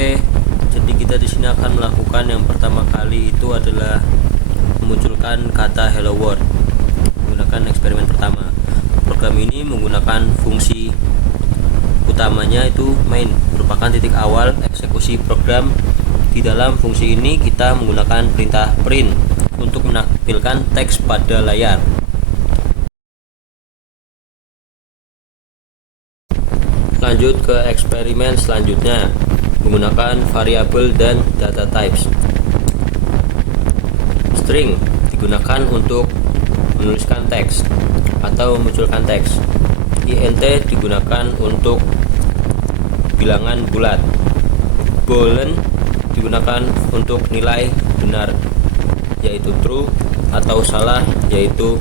Oke, jadi kita di sini akan melakukan yang pertama kali itu adalah memunculkan kata hello world menggunakan eksperimen pertama. Program ini menggunakan fungsi utamanya itu main, merupakan titik awal eksekusi program. Di dalam fungsi ini kita menggunakan perintah print untuk menampilkan teks pada layar. Lanjut ke eksperimen selanjutnya menggunakan variabel dan data types. String digunakan untuk menuliskan teks atau memunculkan teks. int digunakan untuk bilangan bulat. Boolean digunakan untuk nilai benar yaitu true atau salah yaitu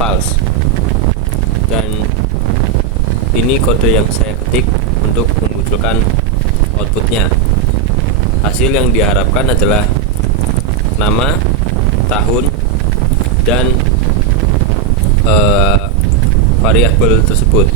false. Dan ini kode yang saya ketik untuk memunculkan outputnya. Hasil yang diharapkan adalah nama, tahun, dan variabel tersebut.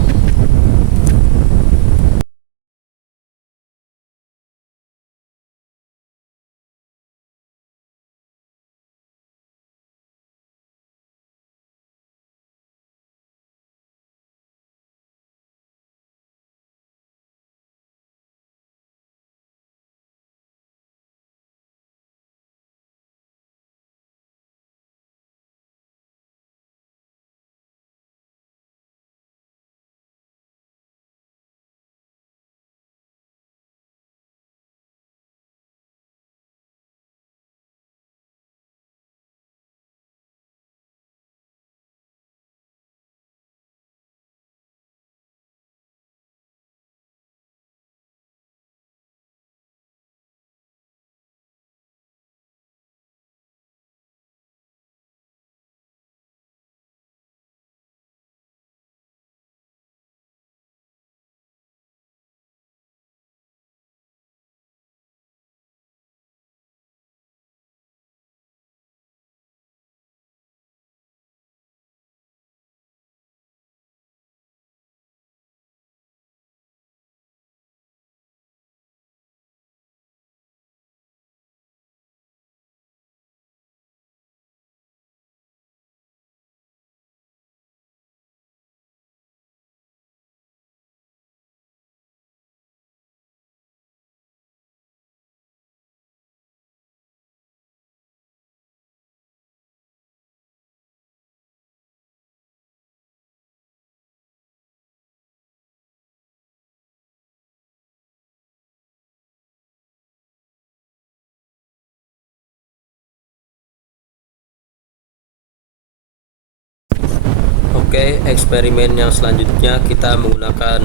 Oke, eksperimen yang selanjutnya kita menggunakan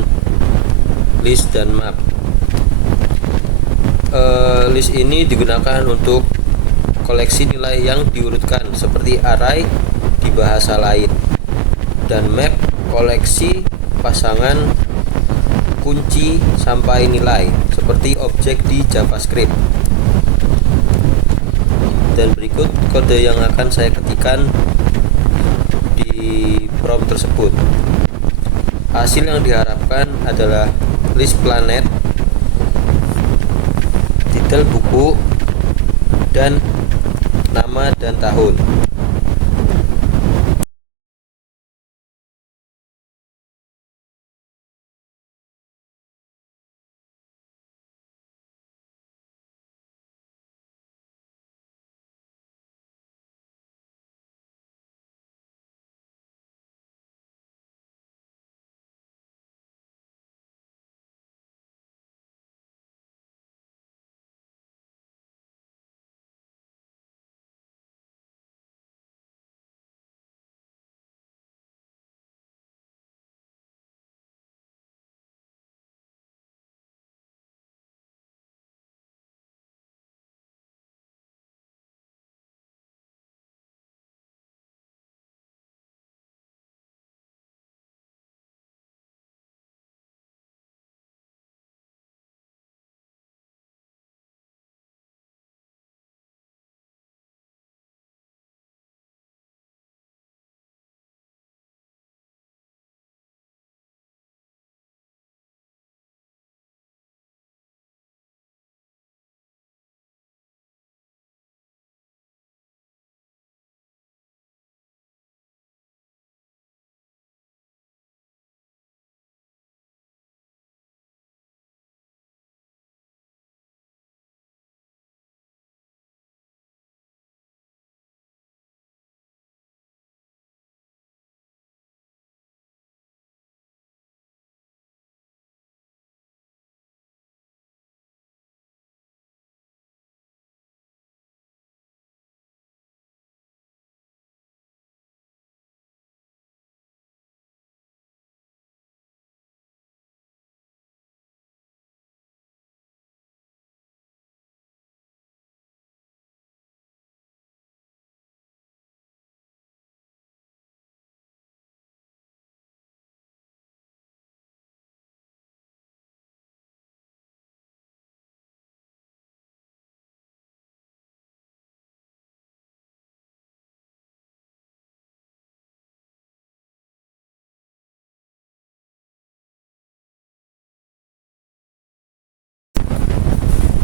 list dan map. List ini digunakan untuk koleksi nilai yang diurutkan seperti array di bahasa lain, dan map koleksi pasangan kunci sampai nilai seperti objek di JavaScript. Dan berikut kode yang akan saya ketikkan di prompt tersebut. Hasil yang diharapkan adalah list planet, titel buku, dan nama dan tahun.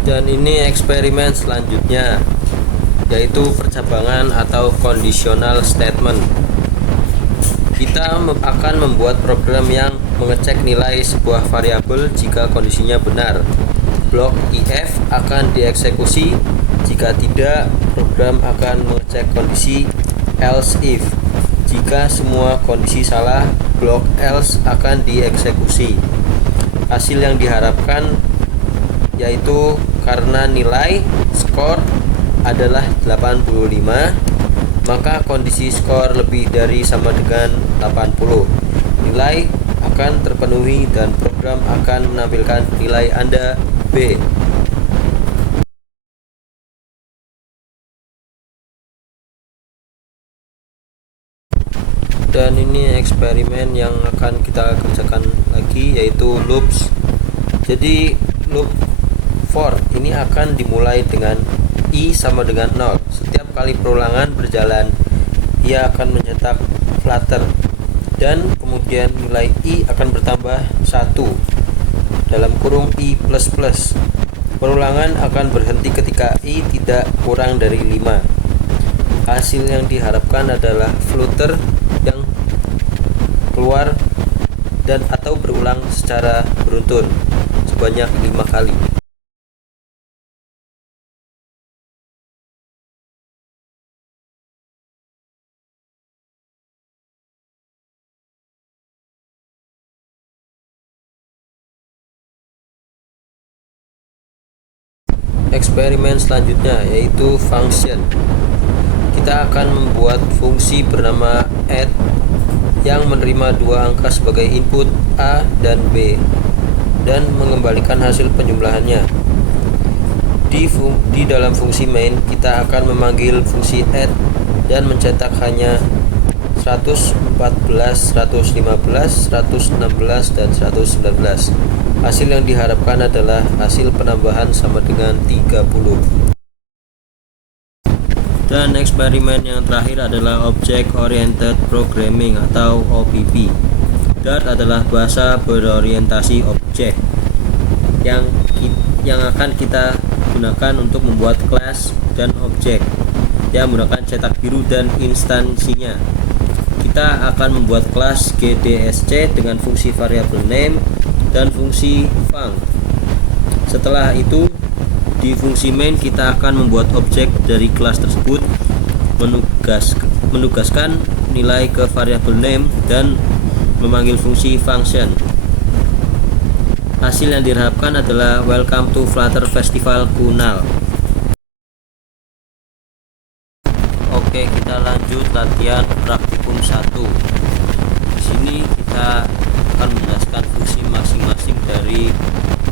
Dan ini eksperimen selanjutnya, yaitu percabangan atau conditional statement. Kita akan membuat program yang mengecek nilai sebuah variabel jika kondisinya benar. Blok if akan dieksekusi, jika tidak, program akan mengecek kondisi else if. Jika semua kondisi salah, blok else akan dieksekusi. Hasil yang diharapkan yaitu karena nilai skor adalah 85, maka kondisi skor lebih dari sama dengan 80. Nilai akan terpenuhi dan program akan menampilkan nilai Anda B. Dan ini eksperimen yang akan kita kerjakan lagi, yaitu loops. Jadi loop for ini akan dimulai dengan i sama dengan 0. Setiap kali perulangan berjalan, ia akan mencetak flutter, dan kemudian nilai i akan bertambah 1 dalam kurung i plus plus. Perulangan akan berhenti ketika i tidak kurang dari 5. Hasil yang diharapkan adalah flutter yang keluar dan atau berulang secara beruntun sebanyak 5 kali. Eksperimen selanjutnya yaitu function. Kita akan membuat fungsi bernama add yang menerima dua angka sebagai input A dan B dan mengembalikan hasil penjumlahannya. Di dalam fungsi main, kita akan memanggil fungsi add dan mencetak hanya 114, 115, 116, dan 119. Hasil yang diharapkan adalah hasil penambahan sama dengan 30. Dan eksperimen yang terakhir adalah Object Oriented Programming atau OPP. Dart adalah bahasa berorientasi objek yang akan kita gunakan untuk membuat kelas dan objek yang menggunakan cetak biru dan instansinya. Kita akan membuat kelas GDSC dengan fungsi variable name dan fungsi func. Setelah itu, di fungsi main kita akan membuat objek dari kelas tersebut, menugaskan nilai ke variable name dan memanggil fungsi function. Hasil yang diharapkan adalah Welcome to Flutter Festival Kunal. Oke, kita lanjut latihan praktikum 1. Di sini kita akan menjelaskan fungsi masing-masing dari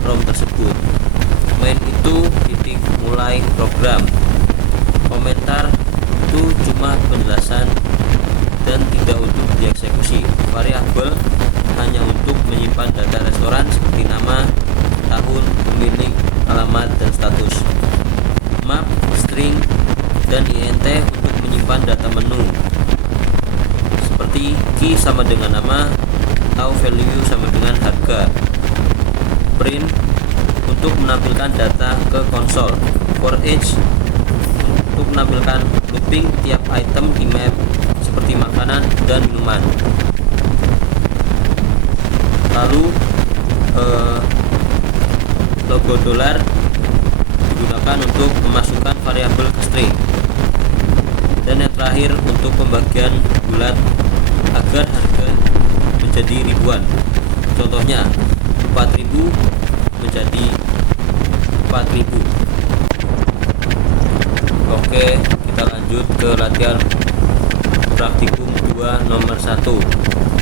ROM tersebut. Main itu titik mulai program. Komentar itu cuma penjelasan dan tidak untuk dieksekusi. Variabel hanya untuk menyimpan data restoran seperti nama, tahun, pemilik, alamat, dan status. Map, string, dan int untuk menyimpan data menu seperti key sama dengan nama atau value sama dengan harga. Print untuk menampilkan data ke konsol. For each untuk menampilkan looping tiap item di map seperti makanan dan minuman. Lalu logo dolar digunakan untuk memasukkan variabel ke string. Dan yang terakhir untuk pembagian bulat agar harga menjadi ribuan. Contohnya 4.000 menjadi 4.000. Oke, kita lanjut ke latihan praktikum 2 nomor 1.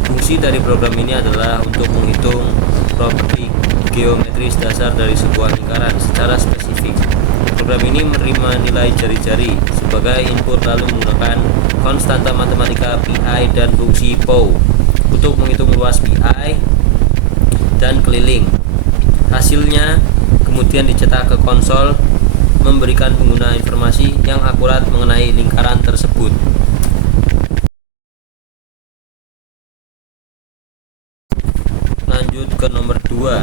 Fungsi dari program ini adalah untuk menghitung properti geometris dasar dari sebuah lingkaran secara spesifik. Program ini menerima nilai jari-jari sebagai input lalu menggunakan konstanta matematika pi dan fungsi POW untuk menghitung luas pi dan keliling. Hasilnya kemudian dicetak ke konsol, memberikan pengguna informasi yang akurat mengenai lingkaran tersebut. Lanjut ke nomor 2.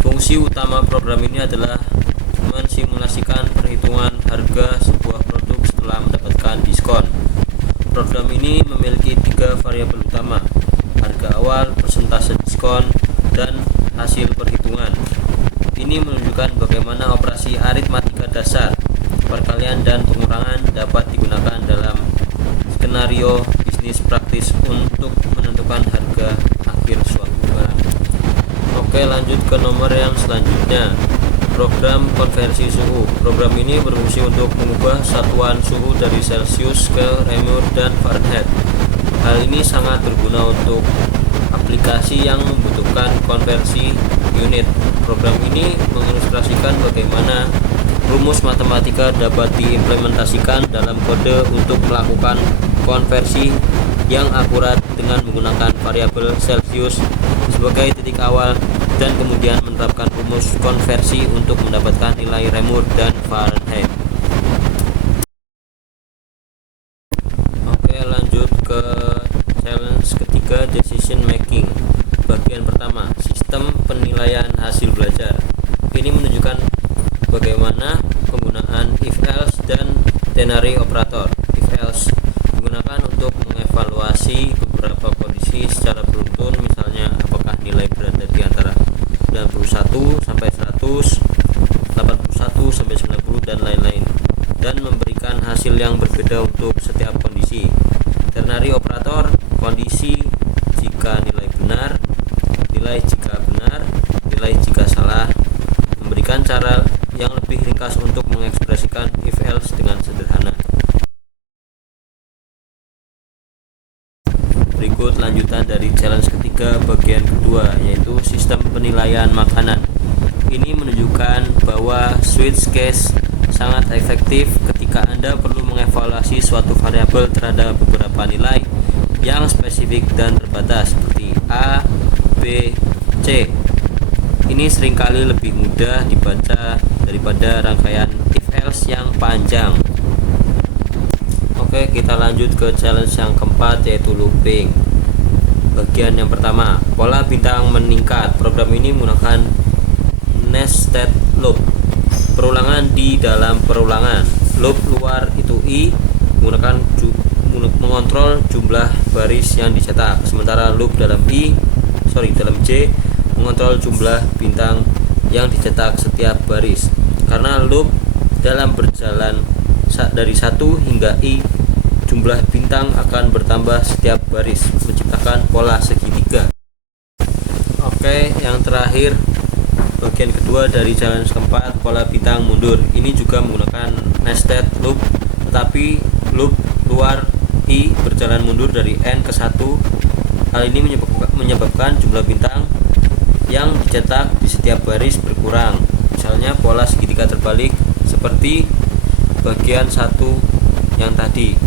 Fungsi utama program ini adalah simulasikan perhitungan harga sebuah produk setelah mendapatkan diskon. Program ini memiliki 3 variabel utama: harga awal, persentase diskon, dan hasil perhitungan. Ini menunjukkan bagaimana operasi aritmatika dasar, perkalian dan pengurangan dapat digunakan dalam skenario bisnis praktis untuk menentukan harga akhir suatu barang. Oke, lanjut ke nomor yang selanjutnya. Program konversi suhu. Program ini berfungsi untuk mengubah satuan suhu dari Celsius ke Reaumur dan Fahrenheit. Hal ini sangat berguna untuk aplikasi yang membutuhkan konversi unit. Program ini mengilustrasikan bagaimana rumus matematika dapat diimplementasikan dalam kode untuk melakukan konversi yang akurat dengan menggunakan variabel Celsius sebagai titik awal dan kemudian menerapkan rumus konversi untuk mendapatkan nilai Reaumur dan Fahrenheit. Oke, lanjut ke challenge ketiga, decision making. Bagian pertama, sistem penilaian hasil belajar. Ini menunjukkan bagaimana penggunaan if else dan ternary operator. If else digunakan untuk mengevaluasi beberapa kondisi secara beruntun, misalnya apakah nilai berada di antara 91 sampai 100, 81 sampai 90 dan lain-lain, dan memberikan hasil yang berbeda untuk setiap kondisi. Ternary operator, kondisi jika nilai benar, nilai jika benar, nilai jika salah, memberikan cara yang lebih ringkas untuk mengekspresikan if else dengan sederhana. Berikut lanjutan dari challenge ketiga bagian kedua, yaitu sistem penilaian makanan. Ini menunjukkan bahwa switch case sangat efektif ketika Anda perlu mengevaluasi suatu variabel terhadap beberapa nilai yang spesifik dan terbatas seperti A, B, C. Ini seringkali lebih mudah dibaca daripada rangkaian if else yang panjang. Oke, kita lanjut ke challenge yang keempat, yaitu looping. Bagian yang pertama, pola bintang meningkat. Program ini menggunakan nested loop, perulangan di dalam perulangan. Loop luar itu I menggunakan mengontrol jumlah baris yang dicetak, sementara loop dalam dalam J mengontrol jumlah bintang yang dicetak setiap baris. Karena loop dalam berjalan dari 1 hingga I, jumlah bintang akan bertambah setiap baris, menciptakan pola segitiga. Oke, yang terakhir, bagian kedua dari challenge keempat, pola bintang mundur. Ini juga menggunakan nested loop, tetapi loop luar I berjalan mundur dari N ke 1. Hal ini menyebabkan jumlah bintang yang dicetak di setiap baris berkurang. Misalnya pola segitiga terbalik seperti bagian 1 yang tadi.